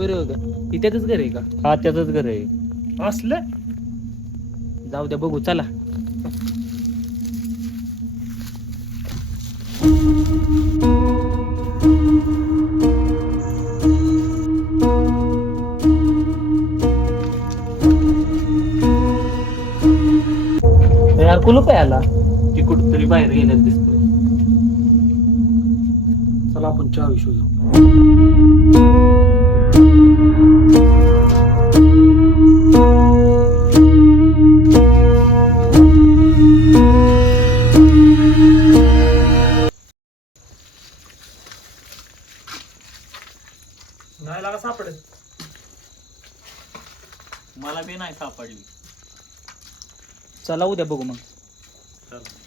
बरं इथेच घर आहे का? हा त्याचंच घर आहे. असलं जाऊ द्या बघू चला. यार कुलूप आहे आला. ती कुठतरी बाहेर गेल्यात दिसतोय. चला आपण चहा शोधू. नाही लागा सापडेल. मला बी नाही सापडली. चला उद्या बघू मग. चल.